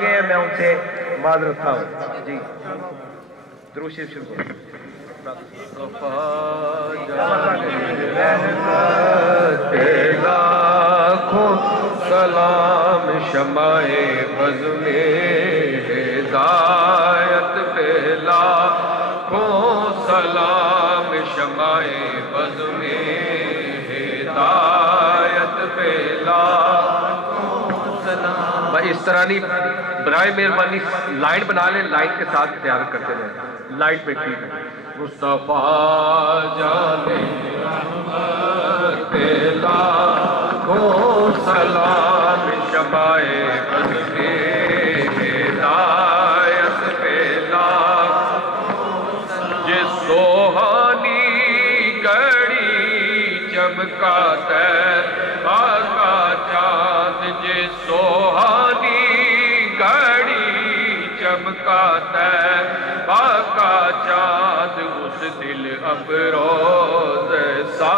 گئے ہیں میں ان سے معذرت خواہ ہوں جی درود شریف شروع کرو لاکھوں سلام شمع بز میں ہدایت پہ لاکھوں سلام شمع بز میں ہدایت پہ لاکھوں سلام. بھائی اس طرح نہیں برائے مہربانی لائن بنا لیں لائن کے ساتھ تیار کرتے رہیں لائن پہ ٹھیک ہے. مصطفیٰ جانے رحمت پہ لاکھوں سلام شمع بز میں ہدایت پہ لاکھوں سلام. جس سوہانی گھڑی چمکا طیبہ کا چاند جس سوہانی گھڑی چمکا طیبہ کا چاند اس دل افروز سا